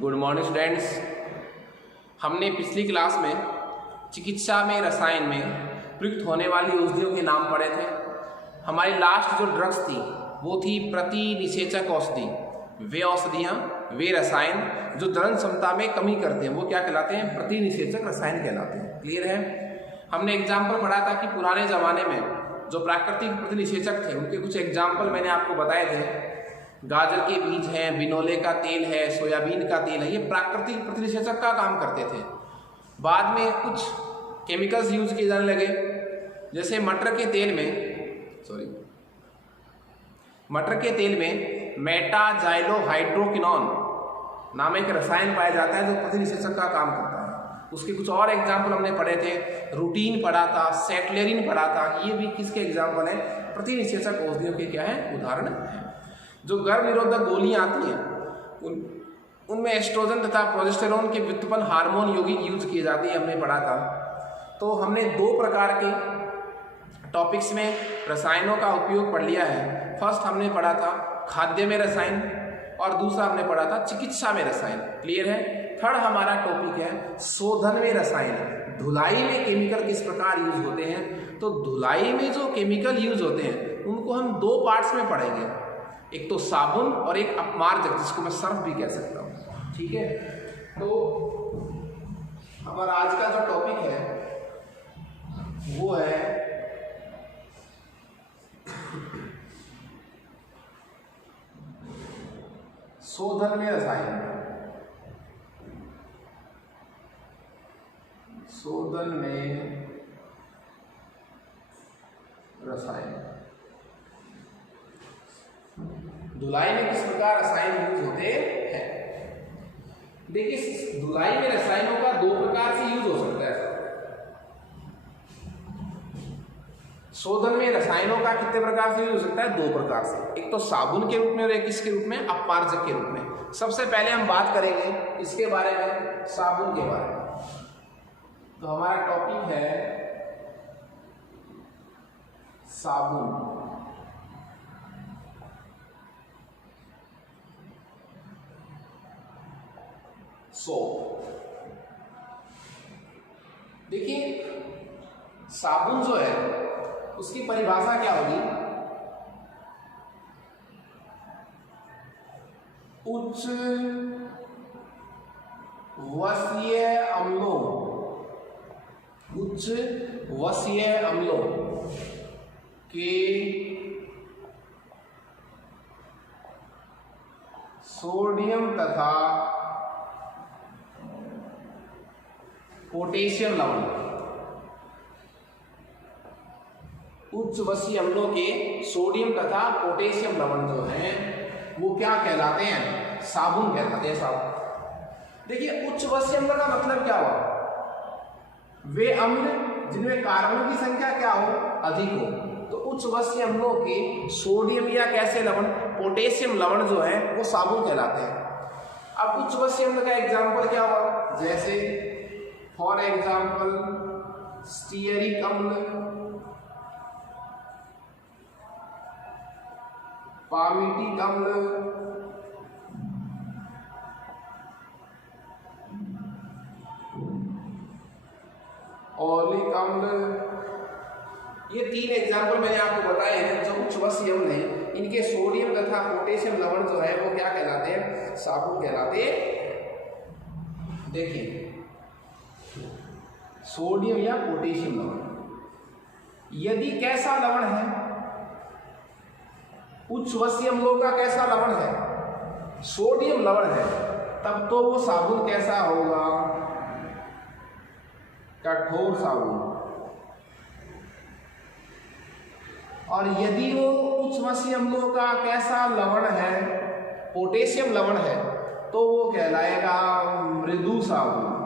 Good morning students. हमने पिछली class में चिकित्सा में रसायन में प्रयुक्त होने वाली औषधियों के नाम पढ़े थे। हमारी लास्ट जो ड्रग्स थी वो थी प्रतिनिषेचक औषधि। वे औषधियाँ, वे रसायन जो दहन क्षमता में कमी करते हैं वो क्या कहलाते हैं? प्रतिनिषेचक रसायन कहलाते हैं। क्लियर है? हमने एग्जाम्पल पढ़ा था कि पुराने ज़माने में जो प्राकृतिक प्रतिनिषेचक थे उनके कुछ एग्जाम्पल मैंने आपको बताए थे। गाजर के बीज हैं, बिनोले का तेल है, सोयाबीन का तेल है, ये प्राकृतिक प्रतिनिषेचक का काम करते थे। बाद में कुछ केमिकल्स यूज किए जाने लगे, जैसे मटर के तेल में मेटाजाइलोहाइड्रोक्विनोन नाम एक रसायन पाया जाता है जो प्रतिनिषेचक का काम करता है। उसके कुछ और एग्जाम्पल हमने पढ़े थे, रूटीन पढ़ा था, सेटलेरिन पढ़ा था। ये भी किसके एग्जाम्पल हैं? प्रतिनिषेचक औषधियों के क्या है? उदाहरण है। जो गर्भ निरोधक गोलियां आती हैं उनमें एस्ट्रोजन तथा प्रोजेस्टेरोन के व्युत्पन्न हार्मोन यौगिक यूज किए जाते हैं, हमने पढ़ा था। तो हमने दो प्रकार के टॉपिक्स में रसायनों का उपयोग पढ़ लिया है। फर्स्ट हमने पढ़ा था खाद्य में रसायन और दूसरा हमने पढ़ा था चिकित्सा में रसायन। क्लियर है? थर्ड हमारा टॉपिक है शोधन में रसायन। धुलाई में केमिकल किस प्रकार यूज होते हैं? तो धुलाई में जो केमिकल यूज होते हैं उनको हम दो पार्ट्स में पढ़ेंगे, एक तो साबुन और एक अपमार्जक, जिसको मैं सर्फ भी कह सकता हूँ। ठीक है? तो हमारा आज का जो टॉपिक है वो है शोधन में रसायन। शोधन में रसायन। धुलाई में किस प्रकार रसायन यूज होते हैं? देखिए, धुलाई में रसायनों का दो प्रकार से यूज हो सकता है। शोधन में रसायनों का कितने प्रकार से यूज हो सकता है? दो प्रकार से, एक तो साबुन के रूप में और एक किसके रूप में? अपमार्जक के रूप में। सबसे पहले हम बात करेंगे इसके बारे में, साबुन के बारे में। तो हमारा टॉपिक है साबुन। देखिए, साबुन जो है उसकी परिभाषा क्या होगी? उच्च वसीय अम्लों, उच्च वसीय अम्लों के सोडियम तथा पोटेशियम लवण। उच्च वसीय अम्लों के सोडियम तथा पोटेशियम लवण जो हैं वो क्या कहलाते हैं? साबुन कहलाते हैं। साबुन। देखिए, उच्च वसीय अम्ल का मतलब क्या हुआ? वे अम्ल जिनमें कार्बन की संख्या क्या हो? अधिक हो। तो उच्च वसीय अम्लों के सोडियम या कैसे लवण, पोटेशियम लवण जो है वो साबुन कहलाते हैं। अब उच्च वसीय अम्ल का एग्जाम्पल क्या हुआ? जैसे फॉर एग्जाम्पल स्टीयरिक अम्ल, पामीटिक अम्ल, ओलिक अम्ल। ये तीन एग्जाम्पल मैंने आपको बताए हैं जो उच्च वसीय अम्ल हैं। इनके सोडियम तथा पोटेशियम लवण जो है वो क्या कहलाते हैं? साबुन कहलाते हैं। देखिए, सोडियम या पोटेशियम लवण यदि कैसा लवण है? उच्च वसीय अम्लों का कैसा लवण है? सोडियम लवण है, तब तो वो साबुन कैसा होगा? कठोर साबुन। और यदि वो उच्च वसीय अम्लों का कैसा लवण है? पोटेशियम लवण है, तो वो कहलाएगा मृदु साबुन।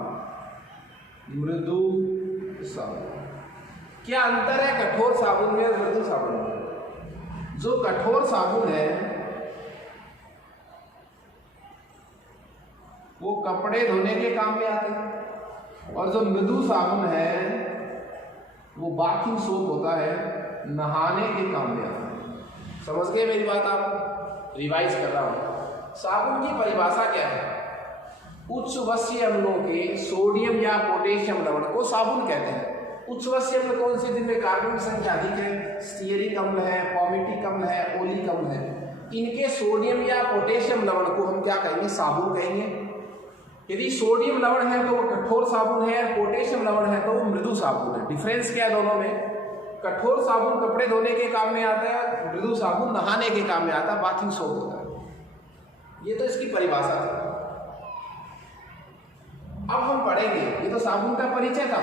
मृदु साबुन। क्या अंतर है कठोर साबुन में और मृदु साबुन में? जो कठोर साबुन है वो कपड़े धोने के काम में आते हैं, और जो मृदु साबुन है वो बाथिंग सोप होता है, नहाने के काम में आता है। समझ गए मेरी बात? आप रिवाइज कर रहा हूं। साबुन की परिभाषा क्या है? उच्च वश्य अम्लों के सोडियम या पोटेशियम लवण को साबुन कहते हैं। उच्च वश्य अम्ल कौन से, जिनमें कार्बन की संख्या अधिक है, स्टीयरिक अम्ल है, पॉमिटिक अम्ल है, ओलिक अम्ल है, इनके सोडियम या पोटेशियम लवण को हम क्या कहेंगे, साबुन कहेंगे। यदि सोडियम लवण है तो वो कठोर साबुन है, पोटेशियम लवण है तो वो मृदु साबुन है। डिफरेंस क्या है दोनों में, कठोर साबुन कपड़े धोने के काम में आता है, मृदु साबुन नहाने के काम में आता है, बाथिंग सोप होता है। ये तो इसकी परिभाषा थी। अब हम पढ़ेंगे, ये तो साबुन का परिचय था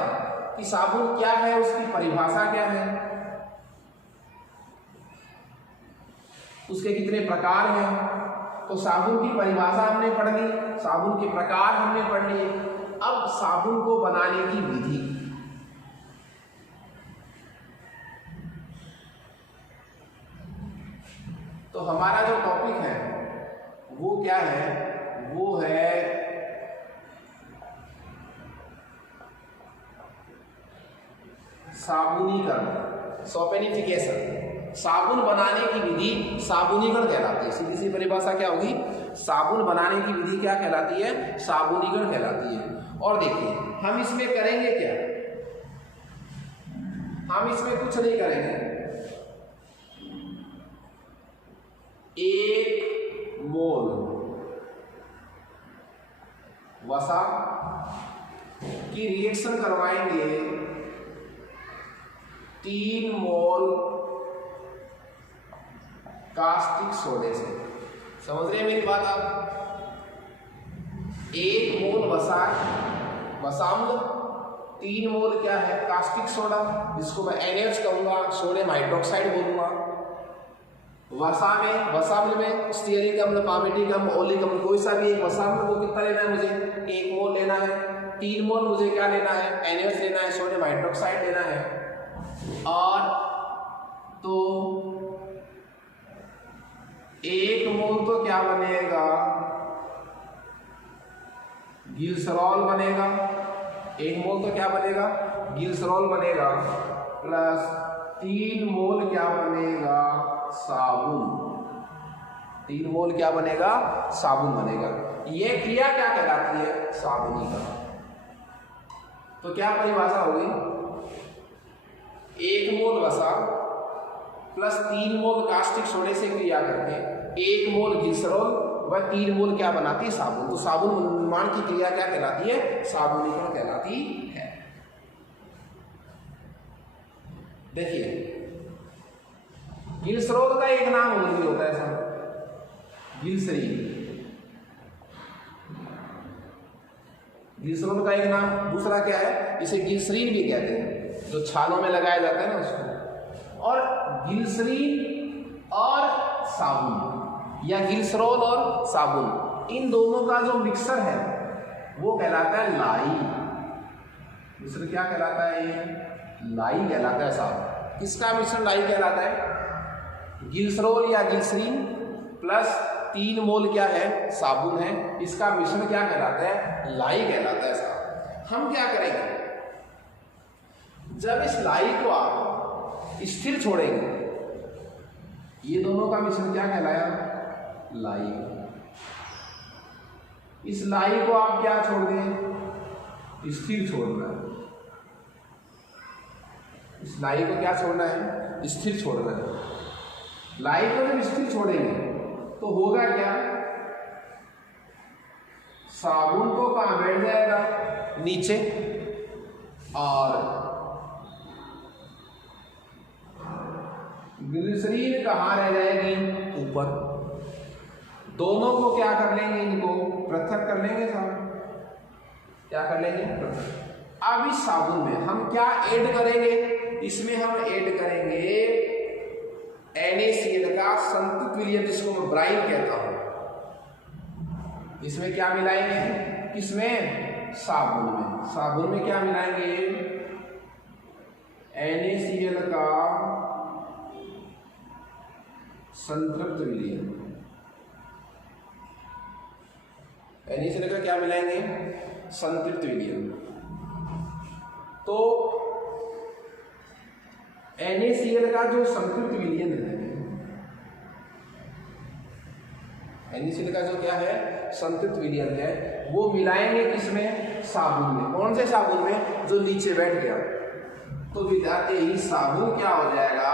कि साबुन क्या है, उसकी परिभाषा क्या है, उसके कितने प्रकार हैं। तो साबुन की परिभाषा हमने पढ़ ली, साबुन के प्रकार हमने पढ़ लिए। अब साबुन को बनाने की विधि, तो हमारा जो टॉपिक है वो क्या है, वो है साबुनीकरण, सोपेनिफिकेशन। साबुन बनाने की विधि साबुनीकरण कहलाती है। सीधी सी परिभाषा क्या होगी, साबुन बनाने की विधि क्या कहलाती है, साबुनीकरण कहलाती है। और देखिए हम इसमें करेंगे क्या, हम इसमें कुछ नहीं करेंगे। 1 मोल वसा की रिएक्शन करवाएंगे 3 मोल कास्टिक सोडे से। समझ रहे हैं मेरी बात आप, 1 मोल वसाम्ल, 3 मोल क्या है, कास्टिक सोडा, जिसको मैं NaOH कहूंगा, सोडियम हाइड्रोक्साइड बोलूंगा। वसाम्ल में स्टीयरिक अम्ल, पामेटिक अम्ल, ओलिक अम्ल, कोई सा भी एक वसाम्ल को कितना लेना है मुझे, 1 मोल लेना है। 3 मोल मुझे क्या लेना है, NaOH लेना है, सोडियम हाइड्रोक्साइड लेना है। और तो 1 मोल तो क्या बनेगा, ग्लिसरॉल बनेगा। 1 मोल तो क्या बनेगा, ग्लिसरॉल बनेगा, प्लस 3 मोल क्या बनेगा, साबुन। 3 मोल क्या बनेगा, साबुन बनेगा। ये क्रिया क्या कहलाती है, साबुनीकरण। तो क्या परिभाषा होगी, 1 मोल वसा प्लस 3 मोल कास्टिक सोडे से क्रिया करके 1 मोल ग्लिसरॉल व 3 मोल क्या बनाती है, साबुन। तो साबुन निर्माण की क्रिया क्या कहलाती है, साबुनीकरण कहलाती है। देखिए ग्लिसरॉल का एक नाम और भी होता है सर, ग्लिसरीन। ग्लिसरॉल का एक नाम दूसरा क्या है, इसे ग्लिसरीन भी कहते हैं, जो छालों में लगाया जाता है ना उसको। और ग्लिसरीन और साबुन या ग्लिसरॉल और साबुन, इन दोनों का जो मिक्सर है वो कहलाता है लाई। मिश्रण क्या कहलाता है, लाई कहलाता है साहब। किसका मिश्रण लाई कहलाता है, ग्लिसरॉल या ग्लिसरीन प्लस 3 मोल क्या है, साबुन है, इसका मिश्रण क्या कहलाता है, लाई कहलाता है साहब। हम क्या करेंगे, जब इस लाई को आप स्थिर छोड़ेंगे, ये दोनों का मिश्रण क्या कहलाया, लाई। इस लाई को आप क्या छोड़ दें, स्थिर छोड़ना है। इस लाई को क्या छोड़ना है, स्थिर छोड़ना है। लाई को जब स्थिर छोड़ेंगे तो होगा क्या, साबुन तो कहां बैठ जाएगा, नीचे, और ग्लिसरीन कहां रह जाएगी, ऊपर। दोनों को क्या कर लेंगे, इनको पृथक कर लेंगे साहब। क्या कर लेंगे, पृथक। अब इस साबुन में हम क्या ऐड करेंगे, इसमें हम ऐड करेंगे NaCl का संतृप्त विलयन, जिसको मैं ब्राइन कहता हूं। इसमें क्या मिलाएंगे, किसमें, साबुन में। साबुन में क्या मिलाएंगे, NaCl का संतृप्त विलयन। NaCl का क्या मिलाएंगे, संतृप्त विलयन। तो NaCl का जो संतृप्त विलयन है, NaCl का जो क्या है संतृप्त विलयन है वो मिलाएंगे किसमें, साबुन में। कौन से साबुन में, जो नीचे बैठ गया। तो विद्यार्थी साबुन क्या हो जाएगा,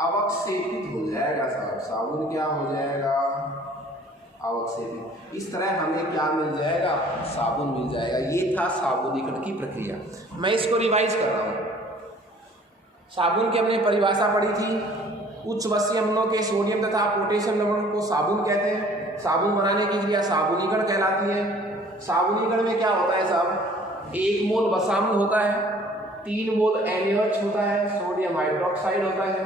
अवक्षेपित हो जाएगा साहब। साबुन क्या हो जाएगा, अवक्षेपित। इस तरह हमें क्या मिल जाएगा, साबुन मिल जाएगा। ये था साबुनीकरण की प्रक्रिया। मैं इसको रिवाइज कर रहा हूँ। साबुन की हमने परिभाषा पढ़ी थी, उच्च वसीय अम्लों के सोडियम तथा पोटेशियम लवण को साबुन कहते हैं। साबुन बनाने की क्रिया साबुनीकरण कहलाती है। साबुनीकरण में क्या होता है साहब, 1 मोल वसाम्ल होता है, 3 मोल NaOH होता है, सोडियम हाइड्रोक्साइड होता है,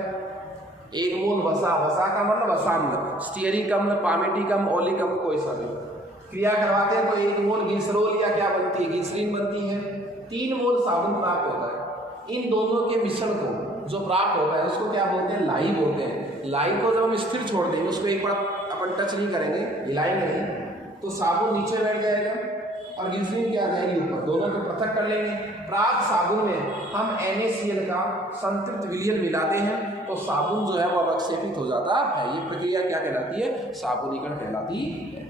1 मोल वसा, वसा का मतलब वसाम्ल, स्टीयरिक अम्ल, पामेटिक अम्ल, ओलिक अम्ल कोई सा भी क्रिया करवाते हैं तो 1 मोल ग्लिसरॉल या क्या बनती है, ग्लिसरीन बनती है, 3 मोल साबुन प्राप्त होता है। इन दोनों के मिश्रण को जो प्राप्त होता है उसको क्या बोलते हैं, लाई बोलते हैं। लाई को जब हम स्थिर छोड़ देंगे, उसको एक बार अपन टच नहीं करेंगे, हिलाएंगे नहीं, तो साबुन नीचे बैठ जाएगा और ग्लिसरीन क्या जाएगी ऊपर। दोनों को पृथक कर लेंगे। प्राप्त साबुन में हम NaCl का संतृप्त विलयन मिलाते हैं तो साबुन जो है वो अवक्षेपित हो जाता है। ये प्रक्रिया क्या कहलाती है, साबुनीकरण कहलाती है।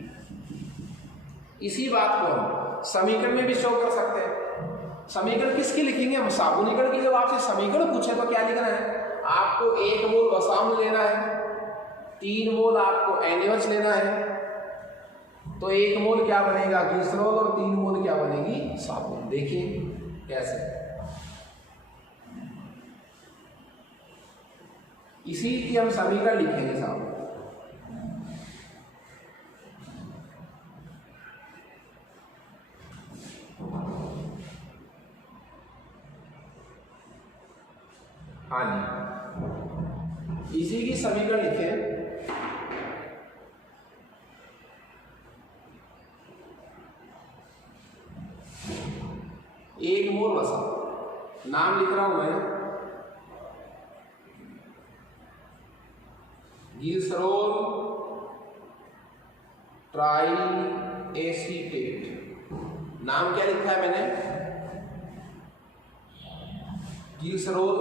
इसी बात को हम समीकरण में भी शो कर सकते हैं। समीकरण किसकी लिखेंगे हम, साबुनीकरण की। जब आपसे समीकरण पूछे तो क्या लिखना है, आपको 1 मोल वसाम्ल लेना है, 3 मोल आपको NaOH लेना है, तो 1 मोल क्या बनेगा ग्लिसरॉल और 3 मोल क्या बनेगी साबुन। देखिए कैसे, इसी की हम समीकरण लिखेंगे साहब। हाँ जी, इसी की समीकरण लिखे। एक मोल वसा, नाम लिख रहा हूं मैं, ग्लिसरॉल ट्राई एसीटेट। नाम क्या लिखा है मैंने, ग्लिसरॉल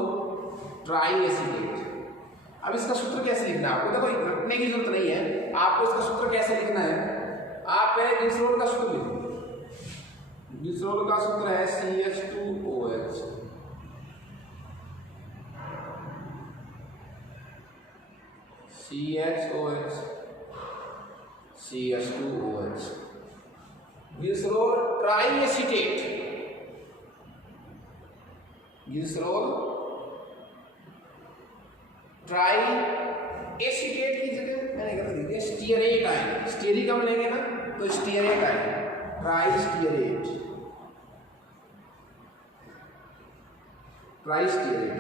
ट्राई एसीटेट। अब इसका सूत्र कैसे लिखना है, आपको देखो रटने की जरूरत नहीं है, आपको इसका सूत्र कैसे लिखना है। आप पहले ग्लिसरॉल का सूत्र लिखो। ग्लिसरॉल का सूत्र है CH2OH। CHOH CH2OH, glycerol try acetate. Glycerol try acetate की जगह मैंने क्या लिख दिया, स्टीयरेट आयन। स्टीयरिक अम्ल लेंगे ना तो stearate ion, try stearate, try stearate.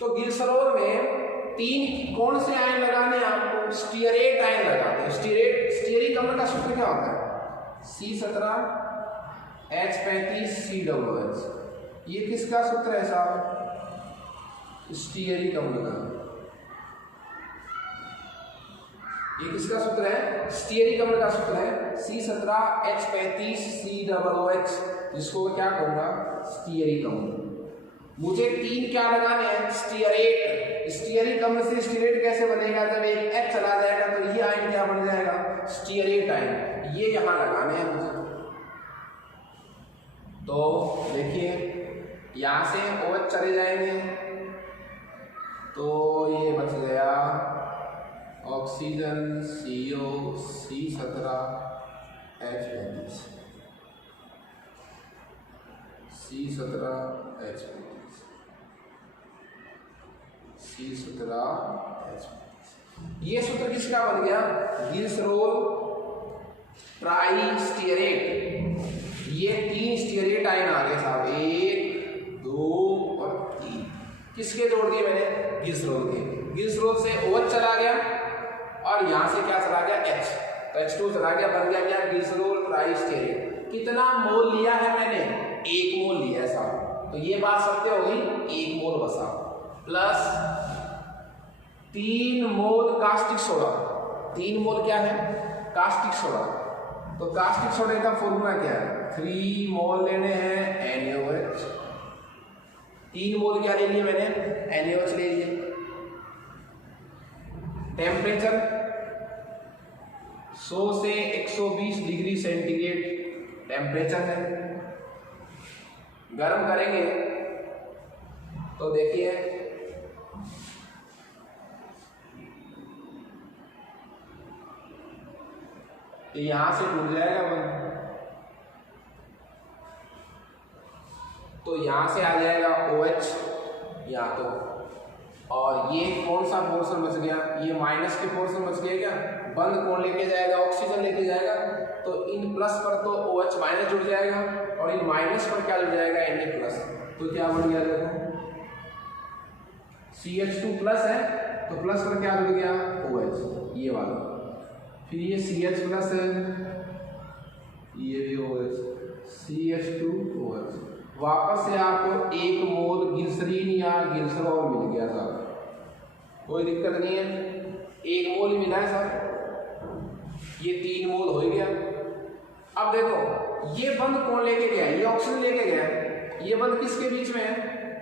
तो ग्लिसरॉल में 3 कौन से आयन लगाने हैं आपको, स्टीयरेट आयन लगाते हैं। स्टीयरिक अम्ल का सूत्र क्या होता है, C17 H35 COOH। ये किसका सूत्र है साहब, स्टीयरिक अम्ल का। ये किसका सूत्र है, स्टीयरिक अम्ल का सूत्र है C17 H35 COOH, जिसको क्या कहूंगा, स्टीयरिक अम्ल। मुझे 3 क्या लगाने हैं, स्टीयरेट। स्टीयरिक अम्ल से स्टीयरेट कैसे बनेगा, जब एक H चला जाएगा तो ये आयन क्या बन जाएगा, स्टीयरेट आयन। ये यहां लगाने हैं मुझे। तो देखिए यहां से OH चले जाएंगे तो ये बच गया oxygen CO C17 H35 C17 H35 C17 H35। ये सूत्र किसका बन गया, ग्लिसरॉल ट्राई स्टीयरेट। ये 3 स्टीयरेट आयन आ गए साहब, 1 2 और 3। किसके जोड़ दिए मैंने, ग्लिसरॉल के। ग्लिसरॉल से OH चला गया और यहां से क्या चला गया, H, तो H2 चला गया, बन गया क्या, ग्लिसरॉल ट्राई स्टीयरेट। कितना मोल लिया है मैंने, 1 मोल लिया है साहब। तो ये बात सत्य होगी, 1 मोल वसा प्लस 3 मोल कास्टिक सोडा। 3 मोल क्या है, कास्टिक सोडा। तो कास्टिक सोडे का फॉर्मूला क्या है, 3 मोल लेने हैं NaOH। 3 मोल क्या ले लिए मैंने, NaOH ले लिए। टेम्परेचर 100 से 120 डिग्री सेंटीग्रेड टेम्परेचर है। गर्म करेंगे तो देखिए यहां से टूट जाएगा बंद, तो यहां से आ जाएगा OH या तो, और ये कौन सा पोर्शन बच गया, ये माइनस के पोर्शन बच गया क्या, बंद कौन लेके जाएगा, ऑक्सीजन लेके जाएगा, तो इन प्लस पर तो OH माइनस जुड़ जाएगा और इन माइनस पर क्या जुड़ जाएगा Na प्लस, तो क्या बन गया देखो CH2 प्लस है तो प्लस पर क्या जुड़ गया OH ये वाला, फिर ये CH प्लस है, ये भी OH, CH2OH, वापस से आपको 1 मोल ग्लिसरीन या ग्लिसरॉल मिल गया था, कोई दिक्कत नहीं है, 1 मोल ही मिला है सर, ये 3 मोल हो गया। अब देखो ये बंद कौन लेके गया, ये ऑक्सीजन लेके गया, ये बंद किसके बीच में है,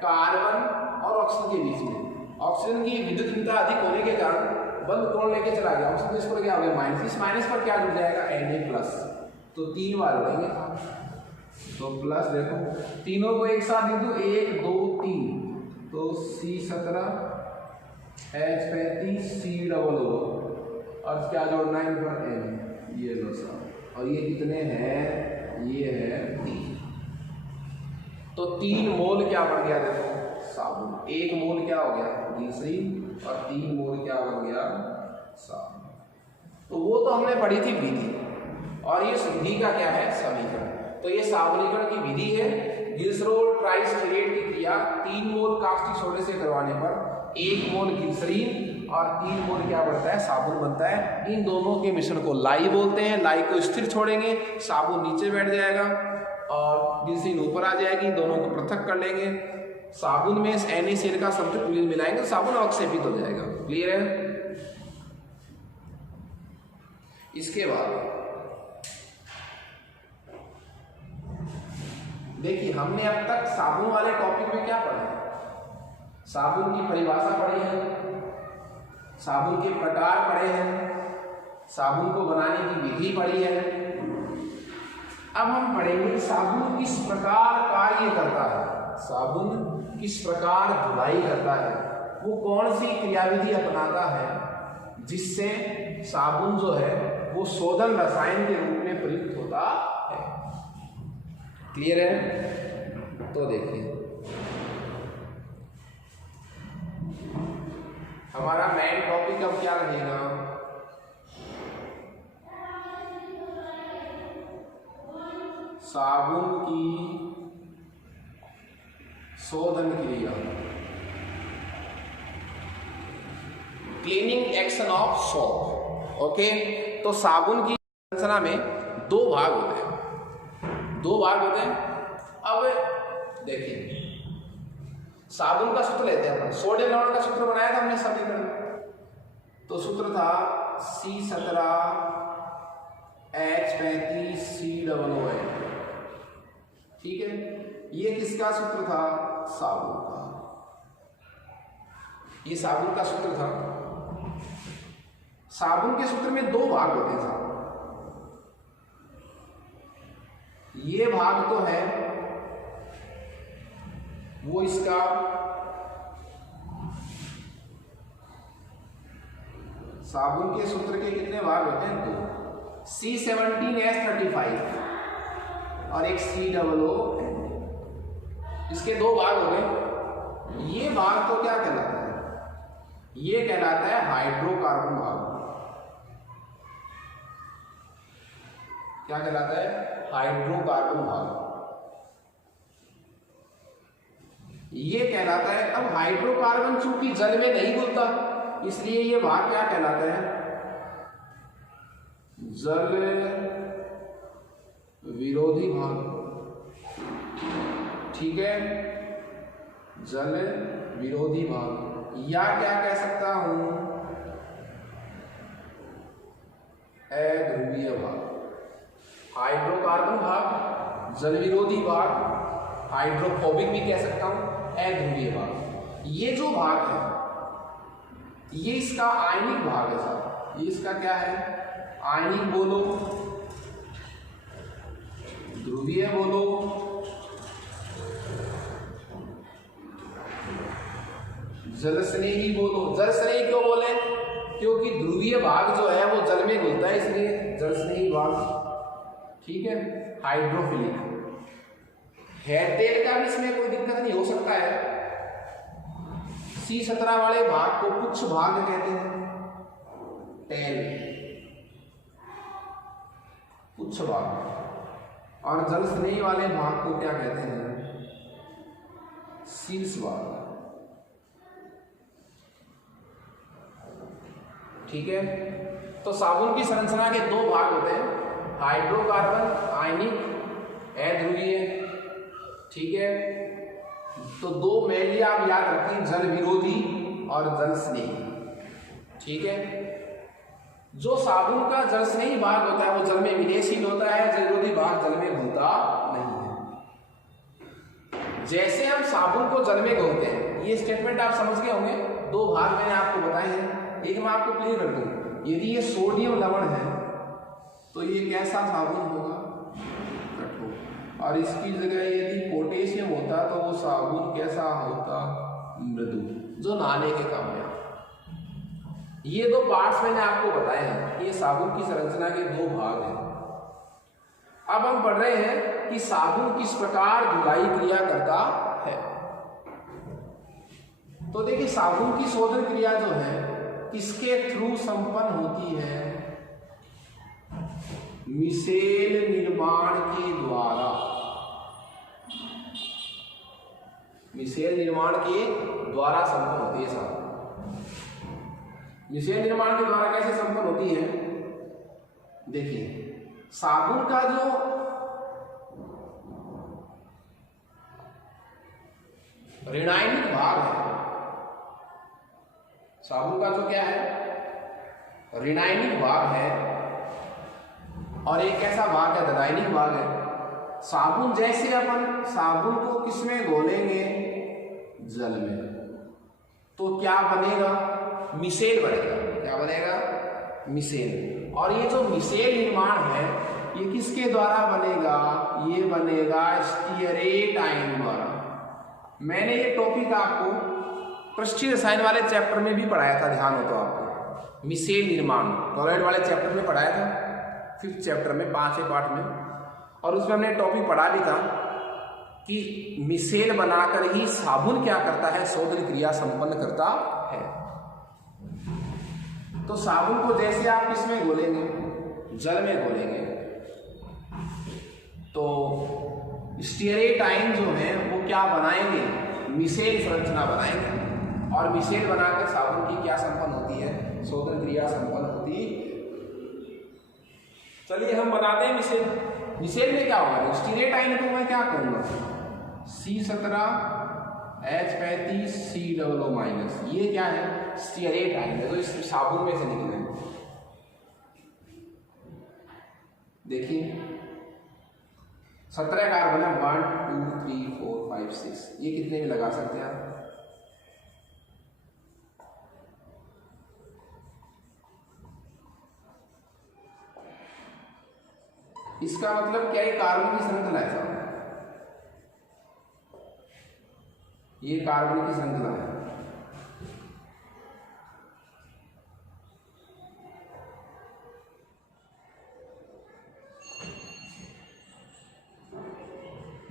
कार्बन और ऑक्सीजन के बीच में, ऑक्सीजन की विद्युत भिन्नता अधिक होने के कारण बंद कौन लेके चला गया, ऑक्सीजन इस पर क्या हो गया माइनस, इस माइनस पर क्या जुड़ जाएगा Na प्लस, तो 3 बार उड़ेंगे, तो प्लस देखो तीनों को एक साथ लिख दो 1 2 3, तो C17 H35 C00 और क्या जोड़ना है इन पर N, ये लो साहब, और ये कितने हैं, ये है 3, तो 3 मोल क्या बन गया देखो साबुन, 1 मोल क्या हो गया ग्लिसरीन और 3 मोल क्या बन गया साबुन। तो वो तो हमने पढ़ी थी विधि, और ये विधि का क्या है समीकरण, तो ये साबुनीकरण की विधि है, ग्लिसरॉल ट्राइस्टेरेट की क्रिया 3 मोल कास्टिक सोडे से करवाने पर 1 मोल ग्लिसरीन और 3 मोल क्या बनता है साबुन बनता है, इन दोनों के मिश्रण को लाई बोलते हैं, लाई को स्थिर छोड़ेंगे, साबुन नीचे बैठ जाएगा और ग्लिसरीन ऊपर आ जाएगी, दोनों को पृथक कर लेंगे, साबुन में NaCl का संतृप्त विलयन मिलाएंगे तो साबुन अवक्षेपित हो जाएगा, क्लियर है। इसके बाद देखिए हमने अब तक साबुन वाले टॉपिक में क्या पढ़ा है, साबुन की परिभाषा पढ़ी है, साबुन के प्रकार पढ़े हैं, साबुन को बनाने की विधि पढ़ी है, अब हम पढ़ेंगे साबुन किस प्रकार कार्य करता है, साबुन किस प्रकार धुलाई करता है, वो कौन सी क्रियाविधि अपनाता है जिससे साबुन जो है वो शोधन रसायन के रूप में प्रयुक्त होता है, क्लियर है। तो देखिए हमारा मेन टॉपिक अब क्या रहेगा, साबुन की शोधन क्रिया, cleaning action of soap. Okay, तो साबुन की संरचना में 2 भाग होते हैं, 2 भाग होते हैं। अब देखिए साबुन का सूत्र लेते हैं, सोडियम लवण का सूत्र बनाया था हमने समीकरण, तो सूत्र था C17 H35 C00, ठीक है, ये किसका सूत्र था, साबुन का, ये साबुन का सूत्र था। साबुन के सूत्र में 2 भाग होते हैं साबुन, ये भाग तो है वो इसका साबुन के सूत्र के कितने भाग होते हैं, 2, C17H35 और एक C00, इसके 2 भाग हो गए। ये भाग तो क्या कहलाता है, ये कहलाता है हाइड्रोकार्बन भाग, क्या कहलाता है, हाइड्रोकार्बन भाग, ये कहलाता है। अब हाइड्रोकार्बन चूंकि जल में नहीं घुलता इसलिए ये भाग क्या कहलाता है, जल विरोधी भाग, ठीक है, जल विरोधी भाग, या क्या कह सकता हूं, अध्रुवीय भाग। हाइड्रोकार्बन भाग, जल विरोधी भाग, हाइड्रोफोबिक भी कह सकता हूं, अध्रुवीय भाग। ये जो भाग है ये इसका आयनिक भाग है साहब, ये इसका क्या है, आयनिक बोलो, ध्रुवीय बोलो, जलस्नेही बोलो। जलस्नेही क्यों बोले? क्योंकि ध्रुवीय भाग जो है वो जल में घुलता है, इसलिए जलस्नेही भाग। ठीक है। हाइड्रोफिलिक। हेयर टेल का भी इसमें कोई दिक्कत नहीं हो सकता है। C17 वाले भाग को पुच्छ भाग कहते हैं, टेल, पुच्छ भाग। और जलस्नेही वाले भाग को क्या कहते हैं? शीर्ष भाग। ठीक है। तो साबुन की संरचना के दो भाग होते हैं, हाइड्रोकार्बन, आयनिक, अध्रुवीय। ठीक है। तो दो मेनली आप याद रखें, जल विरोधी और जल स्नेही। ठीक है। जो साबुन का जल स्नेही भाग होता है वो जल में विलेयशील होता है, जल विरोधी भाग जल में घुलता नहीं है। जैसे हम साबुन को जल में घोलते हैं, ये स्टेटमेंट आप समझ गए होंगे। दो भाग मैंने आपको बताए हैं, एक मैं आपको क्लियर कर दूं। यदि ये सोडियम लवण है तो ये कैसा साबुन होगा? कठोर। और इसकी जगह यदि पोटेशियम होता तो वो साबुन कैसा होता? मृदु, जो नहाने के काम में। ये दो पार्ट्स मैंने आपको बताए हैं। ये साबुन की संरचना के दो भाग हैं। अब हम पढ़ रहे हैं कि साबुन किस प्रकार धुलाई क्रिया करता है। तो देखिए, साबुन की शोधन क्रिया जो है किसके थ्रू संपन्न होती है? मिसेल निर्माण के द्वारा। मिसेल निर्माण के द्वारा संपन्न होती है साबुन। मिसेल निर्माण के द्वारा कैसे संपन्न होती है? देखिए, साबुन का जो ऋणायनिक भाग है, साबुन का जो क्या है? ऋणायनिक भाग है, और एक ऐसा भाग है धनायनिक भाग है। साबुन जैसे अपन साबुन को किसमें घोलेंगे? जल में, तो क्या बनेगा? मिसेल बनेगा। क्या बनेगा? मिसेल। और ये जो मिसेल निर्माण है ये किसके द्वारा बनेगा? ये बनेगा स्टीयरेट आयन द्वारा। मैंने ये टॉपिक आपको पृष्ठीय रसायन वाले चैप्टर में भी पढ़ाया था, ध्यान हो तो आपको। मिसेल निर्माण क्लोराइड वाले चैप्टर में पढ़ाया था, 5th चैप्टर में, 5वें पार्ट में। और उसमें हमने टॉपिक पढ़ा भी था कि मिसेल बनाकर ही साबुन क्या करता है? शोधन क्रिया संपन्न करता है। तो साबुन को जैसे आप किसमें घोलेंगे? जल में घोलेंगे, तो स्टीयरेट आयन जो है वो क्या बनाएंगे? मिसेल संरचना बनाएंगे। और मिसेल बनाकर साबुन की क्या संपन्न होती है? शोधन क्रिया संपन्न होती। चलिए हम बनाते हैं मिसेल। मिसेल में क्या होगा? स्टीयरेट आयन को मैं क्या कहूंगा? C17 H35 COO-। ये क्या है? स्टीयरेट आयन है, तो इस साबुन में से निकले। देखिए 17 कार्बन है, 1 2 3 4 5 6। ये कितने में लगा सकते हैं आप? इसका मतलब क्या? ये कार्बन की श्रृंखला है साहब, ये कार्बन की श्रृंखला है।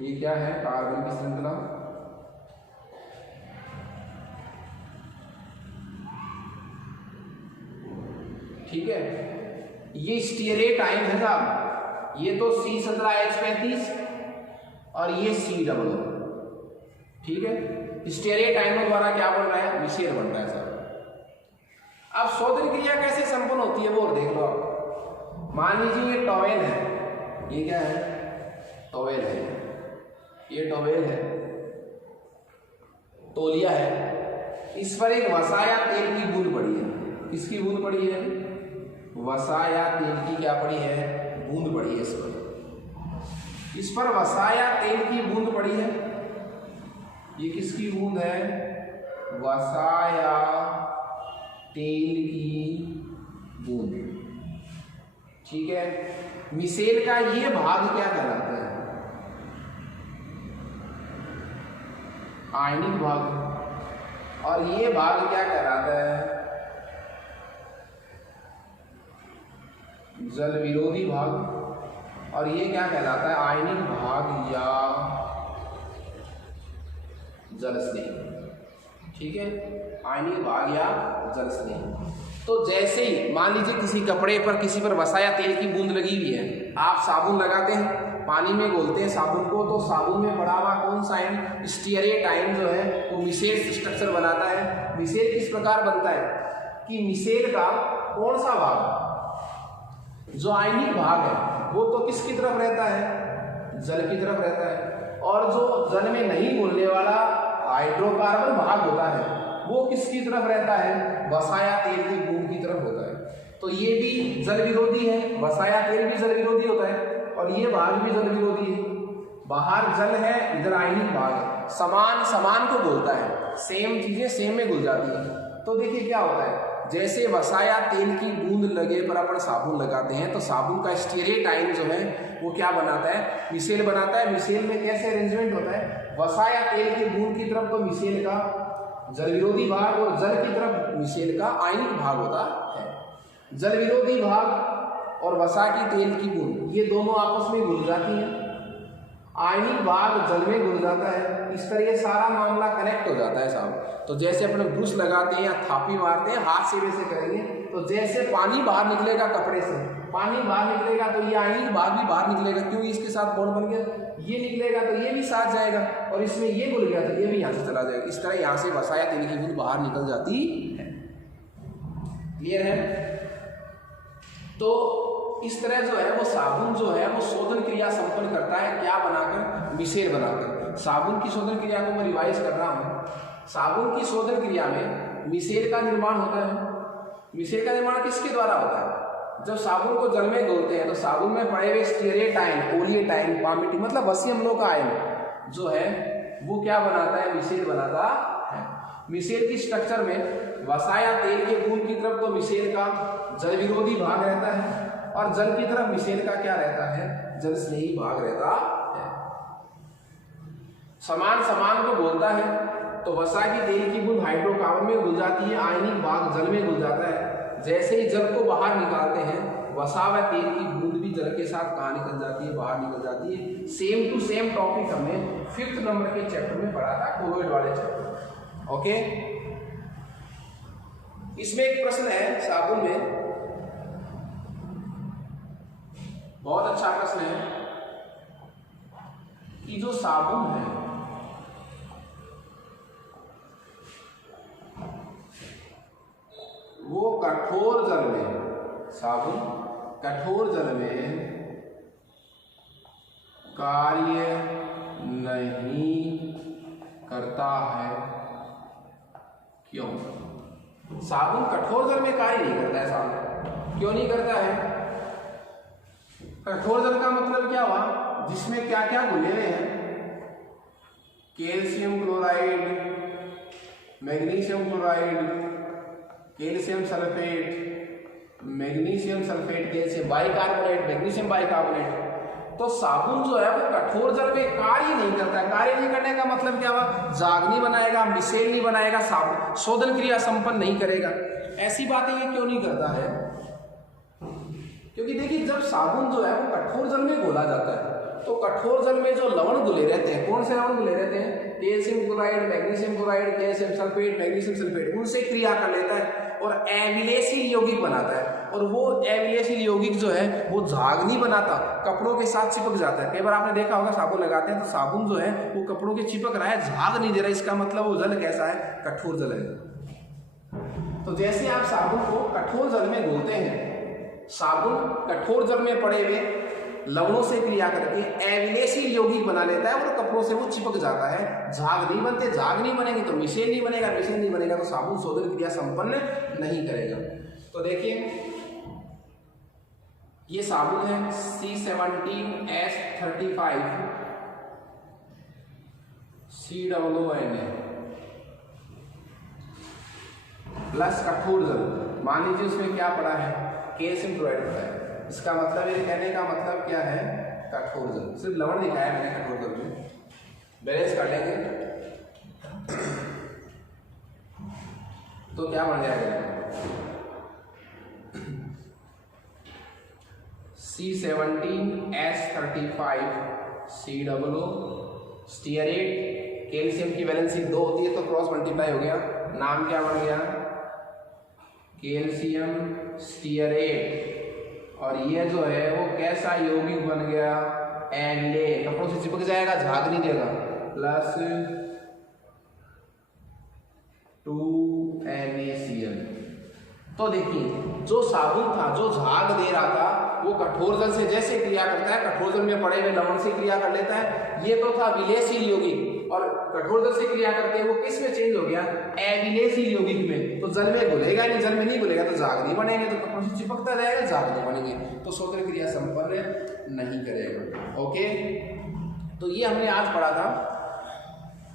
ये क्या है? कार्बन की श्रृंखला। ठीक है। ये स्टीयरेट आयन है साहब। ये तो C17H35 और ये COO। ठीक है। स्टीयरेट आयनों द्वारा क्या बन रहा है? मिसेल बन रहा है साहब। अब शोधन क्रिया कैसे संपन्न होती है वो देख लो आप। मान लीजिए ये टॉवेल है, ये क्या है? टॉवेल है, ये टॉवेल है, तौलिया है। इस पर एक वसा या तेल की बूंद पड़ी है। किसकी बूंद पड़ी है? वसा या तेल की क्या पड़ी है? बूंद पड़ी है। इस पर वसा या तेल की बूंद पड़ी है। ये किसकी बूंद है? वसा या तेल की बूंद। ठीक है। मिसेल का ये भाग क्या कहलाता है? आयनिक भाग। और ये भाग क्या कहलाता है? जल विरोधी भाग। और ये क्या कहलाता है? आयनिक भाग या जल स्नेही। ठीक है, आयनिक भाग या जल स्नेही। तो जैसे ही मान लीजिए किसी कपड़े पर, किसी पर वसा या तेल की बूंद लगी हुई है, आप साबुन लगाते हैं, पानी में घोलते हैं साबुन को, तो साबुन में पड़ा हुआ कौन सा आयन? स्टीयरेट आयन जो है वो मिसेल स्ट्रक्चर बनाता है। मिसेल किस प्रकार बनता है कि मिसेल का कौन सा भाग, जो आयनिक भाग है, वो तो किसकी तरफ रहता है? जल की तरफ रहता है। और जो जल में नहीं घुलने वाला हाइड्रोकार्बन भाग होता है, वो किसकी तरफ रहता है? वसा या तेल की बूंद की तरफ होता है। तो ये भी जल विरोधी है, वसा या तेल भी जल विरोधी होता है, और ये भाग भी जल विरोधी है। बाहर जल है, इधर आयनिक भाग है, समान समान को घुलता है, सेम चीजें सेम में घुल जाती है। तो देखिए क्या होता है, जैसे वसा या तेल की बूंद लगे पर अपन साबुन लगाते हैं, तो साबुन का स्टीयरेट आयन जो है वो क्या बनाता है? मिसेल बनाता है। मिसेल में कैसे अरेंजमेंट होता है? वसा या तेल की बूंद की तरफ तो मिसेल का जल विरोधी भाग, और जल की तरफ मिसेल का आयनिक भाग होता है। जल विरोधी भाग और वसा की तेल की बूंद ये दोनों आपस में घुल जाती हैं, आयनिक भाग जल में घुल जाता है। इस तरह ये सारा मामला कनेक्ट हो जाता है साहब। तो जैसे अपने ब्रश लगाते हैं या थापी मारते हैं, हाथ से वैसे करेंगे, तो जैसे पानी बाहर निकलेगा कपड़े से, पानी बाहर निकलेगा तो ये आयनिक भाग भी बाहर निकलेगा, क्योंकि इसके साथ बॉन्ड बन गया। ये निकलेगा तो ये भी साथ जाएगा, और इसमें ये घुल गया तो ये भी यहाँ से चला जाएगा। इस तरह यहाँ से वसा या तेल की बूंद बाहर निकल जाती है। क्लियर है? तो इस तरह जो है वो साबुन जो है वो शोधन क्रिया संपन्न करता है, क्या बनाकर? मिसेल बनाकर। साबुन की शोधन क्रिया को मैं रिवाइज कर रहा हूँ। साबुन की शोधन क्रिया में मिसेल का निर्माण होता है। मिसेल का निर्माण किसके द्वारा होता है? जब साबुन को जल में घोलते हैं तो साबुन में पड़े हुए स्टीयरेट आयन, ओलिएट आयन, पामिटी मतलब वसी अम्लों का आयन जो है वो क्या बनाता है? मिसेल बनाता है। मिसेल की स्ट्रक्चर में वसा या तेल के बूंद की तरफ तो मिसेल का जल विरोधी भाग रहता है, और जल की तरफ मिसेल का क्या रहता है? जल स्नेही भाग रहता है। समान समान को बोलता है, तो वसा की तेल की बूंद हाइड्रोकार्बन में घुल जाती है, आयनिक भाग जल में घुल जाता है। जैसे ही जल को बाहर निकालते हैं, वसा व तेल की बूंद भी जल के साथ कहाँ निकल जाती है? बाहर निकल जाती है। सेम टू सेम टॉपिक हमने 5th नंबर के चैप्टर में पढ़ा था, कोलोइड वाले चैप्टर। ओके, इसमें एक प्रश्न है साबुन में, बहुत अच्छा प्रश्न है कि जो साबुन है वो कठोर जल में, साबुन कठोर जल में कार्य नहीं करता है, क्यों? साबुन कठोर जल में कार्य नहीं करता है। साबुन क्यों नहीं करता है? कठोर जल का मतलब क्या हुआ? जिसमें क्या क्या घुले हुए हैं? Calcium chloride, magnesium chloride, calcium sulphate, magnesium sulphate, calcium bicarbonate, magnesium bicarbonate. तो साबुन जो है वो कठोर जल में कार्य नहीं करता है। कार्य नहीं करने का मतलब क्या हुआ? जाग नहीं बनाएगा, मिसेल नहीं बनाएगा, साबुन शोधन क्रिया संपन्न नहीं करेगा। ऐसी बातें ये क्यों नहीं करता है? क्योंकि देखिए जब साबुन जो है वो कठोर जल में घोला जाता है, तो कठोर जल में जो लवण घुले रहते हैं, कौन से लवण घुले रहते हैं? Calcium chloride, magnesium chloride, calcium sulphate, magnesium sulphate, उनसे क्रिया कर लेता है और एविलेसिल यौगिक बनाता है। और वो एविलेसिल यौगिक जो है वो झाग नहीं बनाता, कपड़ों के साथ चिपक जाता है। कई बार आपने देखा होगा साबुन लगाते हैं तो साबुन जो है वो कपड़ों के चिपक रहा है, झाग नहीं दे रहा है। इसका मतलब वो जल कैसा है? कठोर जल है। तो जैसे आप साबुन को कठोर जल में घोलते हैं, साबुन कठोर जल में पड़े हुए लवणों से क्रिया करके एविलेसिल यौगिक बना लेता है और कपड़ों से वो चिपक जाता है, झाग नहीं बनते। झाग नहीं बनेंगे तो मिसेल नहीं बनेगा, मिसेल नहीं बनेगा तो साबुन शोधन क्रिया संपन्न नहीं करेगा। तो देखिए ये साबुन है C17H35 COON प्लस कठोर जल। मान लीजिए उसमें क्या पड़ा है? कैल्शियम क्लोराइड पड़ा है। इसका मतलब ये कहने का मतलब क्या है, कठोर जल। सिर्फ लवण दिखाया मैंने कठोर जल में, बैलेंस कर लेंगे तो क्या बन जाएगा, C17H35 COO स्टीयरेट, कैल्शियम की वैलेंसी 2 होती है तो क्रॉस मल्टीप्लाई हो गया, नाम क्या बन गया, कैल्शियम स्टीयरेट। और ये जो है वो कैसा यौगिक बन गया, Na, कपड़ों से चिपक जाएगा, झाग नहीं देगा, प्लस 2NaCl। तो देखिए जो साबुन था जो झाग दे रहा था वो कठोर जल से जैसे क्रिया करता है, कठोर जल में पड़े हुए लवण से क्रिया कर लेता है, ये तो था विलेयशील यौगिक, और कठोर जल से क्रिया करते हैं वो किस में चेंज हो गया, अविलेयशील यौगिक में। तो जल में घुलेगा नहीं, जल में नहीं घुलेगा तो झाग नहीं बनेंगे, तो कपड़ों से चिपकता रहेगा, झाग नहीं बनेंगे, तो शोधन क्रिया संपन्न नहीं करेगा। ओके, तो ये हमने आज पढ़ा था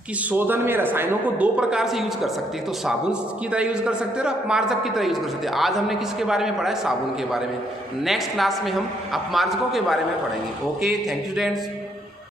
कि शोधन में रसायनों को 2 प्रकार से यूज कर सकते हैं, तो साबुन की तरह यूज कर सकते हैं और अपमार्जक की तरह यूज कर सकते हैं। आज हमने किसके बारे में पढ़ा है, साबुन के बारे में। नेक्स्ट क्लास में हम अपमार्जकों के बारे में पढ़ेंगे। Okay, thank you students.